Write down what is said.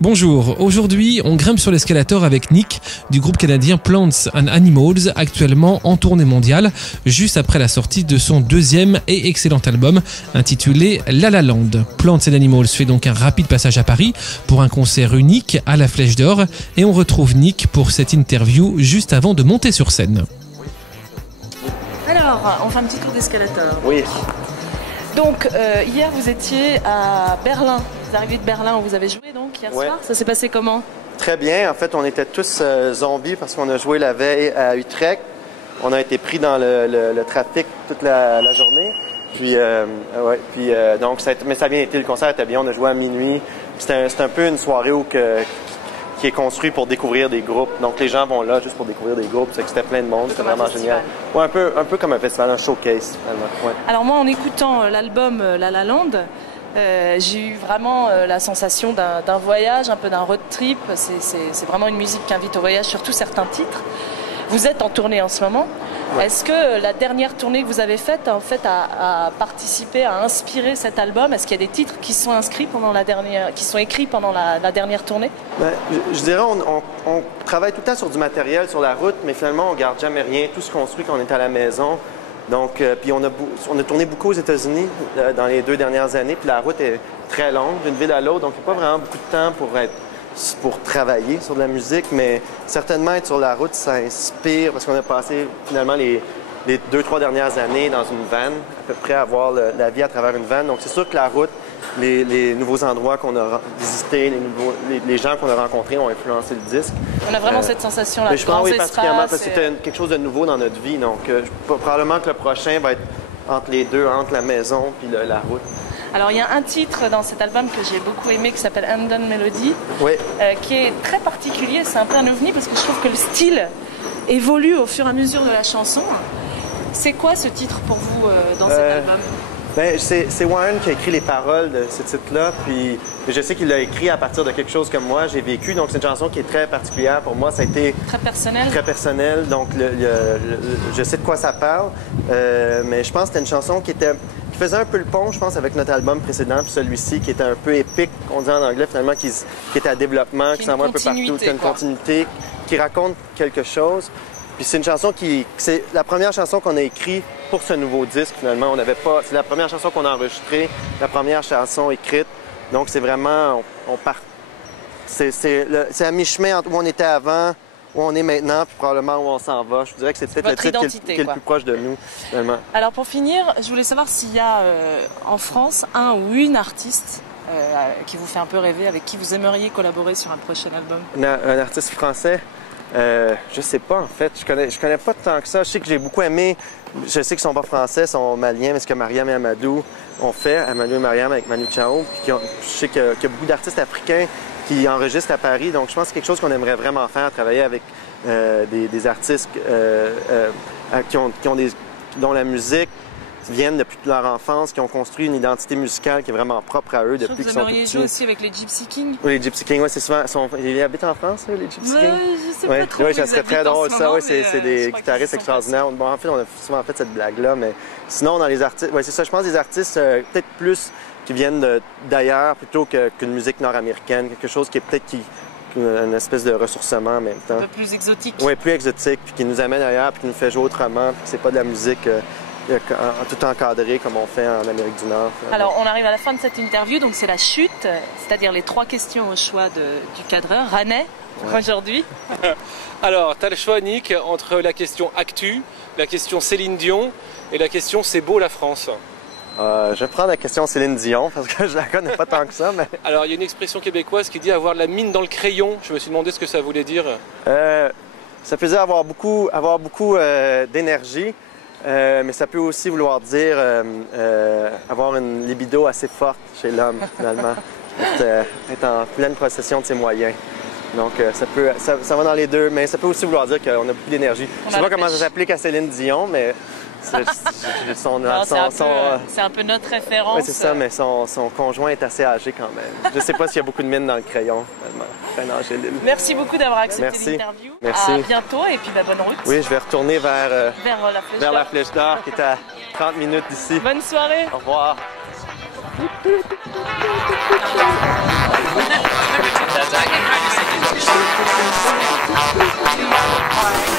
Bonjour, aujourd'hui on grimpe sur l'escalator avec Nick du groupe canadien Plants and Animals, actuellement en tournée mondiale, juste après la sortie de son deuxième et excellent album intitulé La La Land. Plants and Animals fait donc un rapide passage à Paris pour un concert unique à la Flèche d'Or et on retrouve Nick pour cette interview juste avant de monter sur scène. Alors, on fait un petit tour d'escalator. Oui. Donc, hier vous étiez à Berlin. Vous arrivez de Berlin où vous avez joué donc hier soir. Ça s'est passé comment? Très bien. En fait, on était tous zombies parce qu'on a joué la veille à Utrecht. On a été pris dans le trafic toute la journée. Puis, donc, mais ça a bien été. Le concert était bien. On a joué à minuit. C'est un peu une soirée qui est construite pour découvrir des groupes. Donc, les gens vont là juste pour découvrir des groupes. C'était plein de monde. C'était vraiment génial. Ouais, un peu comme un festival, un showcase. Ouais. Alors moi, en écoutant l'album La La Land, j'ai eu vraiment la sensation d'un voyage, un peu d'un road trip. C'est vraiment une musique qui invite au voyage, surtout certains titres. Vous êtes en tournée en ce moment. Ouais. Est-ce que la dernière tournée que vous avez faite, en fait, a participé, a inspiré cet album? Est-ce qu'il y a des titres qui sont inscrits pendant qui sont écrits pendant la dernière tournée? Ben, je dirais, on travaille tout le temps sur du matériel, sur la route, mais finalement, on garde jamais rien. Tout se construit quand on est à la maison. Donc, puis on a tourné beaucoup aux États-Unis dans les 2 dernières années, puis la route est très longue d'une ville à l'autre, donc il n'y a pas vraiment beaucoup de temps pour travailler sur de la musique, mais certainement être sur la route, ça inspire, parce qu'on a passé finalement les 2-3 dernières années dans une van, à peu près à voir la vie à travers une van. Donc c'est sûr que la route, les nouveaux endroits qu'on a visités, les gens qu'on a rencontrés ont influencé le disque. On a vraiment cette sensation-là. Je pense oui, particulièrement parce que c'était quelque chose de nouveau dans notre vie. Donc probablement que le prochain va être entre les deux, entre la maison puis la route. Alors il y a un titre dans cet album que j'ai beaucoup aimé qui s'appelle Undone Melody, oui. Qui est très particulier, c'est un peu un ovni parce que je trouve que le style évolue au fur et à mesure de la chanson. C'est quoi ce titre pour vous dans cet album? Ben, c'est Warren qui a écrit les paroles de ce titre-là, puis je sais qu'il l'a écrit à partir de quelque chose que moi j'ai vécu, donc c'est une chanson qui est très particulière pour moi, ça a été très personnel. Très personnel, donc je sais de quoi ça parle, mais je pense que c'était une chanson qui faisait un peu le pont, je pense, avec notre album précédent, puis celui-ci qui était un peu épique, on dit en anglais finalement, qui était à développement, qui s'en va un peu partout, qui a une continuité, qui raconte quelque chose. Puis c'est une chanson c'est la première chanson qu'on a écrite pour ce nouveau disque, finalement. C'est la première chanson qu'on a enregistrée, la première chanson écrite. Donc c'est vraiment, c'est à mi-chemin entre où on était avant, où on est maintenant, puis probablement où on s'en va. Je vous dirais que c'est peut-être le titre qui est le plus proche de nous, finalement. Alors pour finir, je voulais savoir s'il y a en France un ou une artiste qui vous fait un peu rêver, avec qui vous aimeriez collaborer sur un prochain album. Un artiste français? Je sais pas, en fait. Je connais pas tant que ça. Je sais que j'ai beaucoup aimé. Je sais qu'ils sont pas français, ils sont maliens, mais ce que Mariam et Amadou ont fait, Amadou et Mariam avec Manu Chao. Puis je sais qu'il y a beaucoup d'artistes africains qui enregistrent à Paris. Donc je pense que c'est quelque chose qu'on aimerait vraiment faire, travailler avec des artistes dont la musique viennent depuis leur enfance, qui ont construit une identité musicale qui est vraiment propre à eux depuis qu'ils sont petits. Vous aimeriez jouer aussi avec les Gypsy Kings? Oui, les Gypsy Kings, oui, c'est souvent... Ils habitent en France, les Gypsy Kings? Je sais pas trop. Oui, ça serait très drôle, ça. Oui, c'est des guitaristes extraordinaires. Bon, en fait, on a souvent fait cette blague-là, mais sinon, dans les artistes... Oui, c'est ça, je pense des artistes peut-être plus qui viennent d'ailleurs plutôt qu'une musique nord-américaine, quelque chose qui est peut-être une espèce de ressourcement en même temps. Un peu plus exotique. Oui, plus exotique, puis qui nous amène ailleurs, puis qui nous fait jouer autrement, puis c'est pas de la musique... tout encadré comme on fait en Amérique du Nord. Alors, on arrive à la fin de cette interview, donc c'est la chute, c'est-à-dire les 3 questions au choix du cadreur. Ranet, aujourd'hui. Alors, tu as le choix, Nick, entre la question Actu, la question Céline Dion et la question C'est beau la France. Je vais prendre la question Céline Dion, parce que je la connais pas tant que ça. Mais... Alors, il y a une expression québécoise qui dit avoir la mine dans le crayon. Je me suis demandé ce que ça voulait dire. Ça peut dire avoir beaucoup d'énergie. Mais ça peut aussi vouloir dire avoir une libido assez forte chez l'homme, finalement. Être en pleine possession de ses moyens. Donc, ça va dans les deux, mais ça peut aussi vouloir dire qu'on a beaucoup d'énergie. Je ne sais pas comment ça s'applique à Céline Dion, mais c'est un peu notre référence. Oui, c'est ça, mais son conjoint est assez âgé quand même. Je ne sais pas s'il y a beaucoup de mine dans le crayon, finalement. Saint-Angélil. Merci beaucoup d'avoir accepté Merci. l'interview. Merci. À bientôt et puis bonne route. Oui, je vais retourner vers Vers la Flèche d'Or. Flèche d'Or, qui est à 30 minutes d'ici. Bonne soirée. Au revoir. That's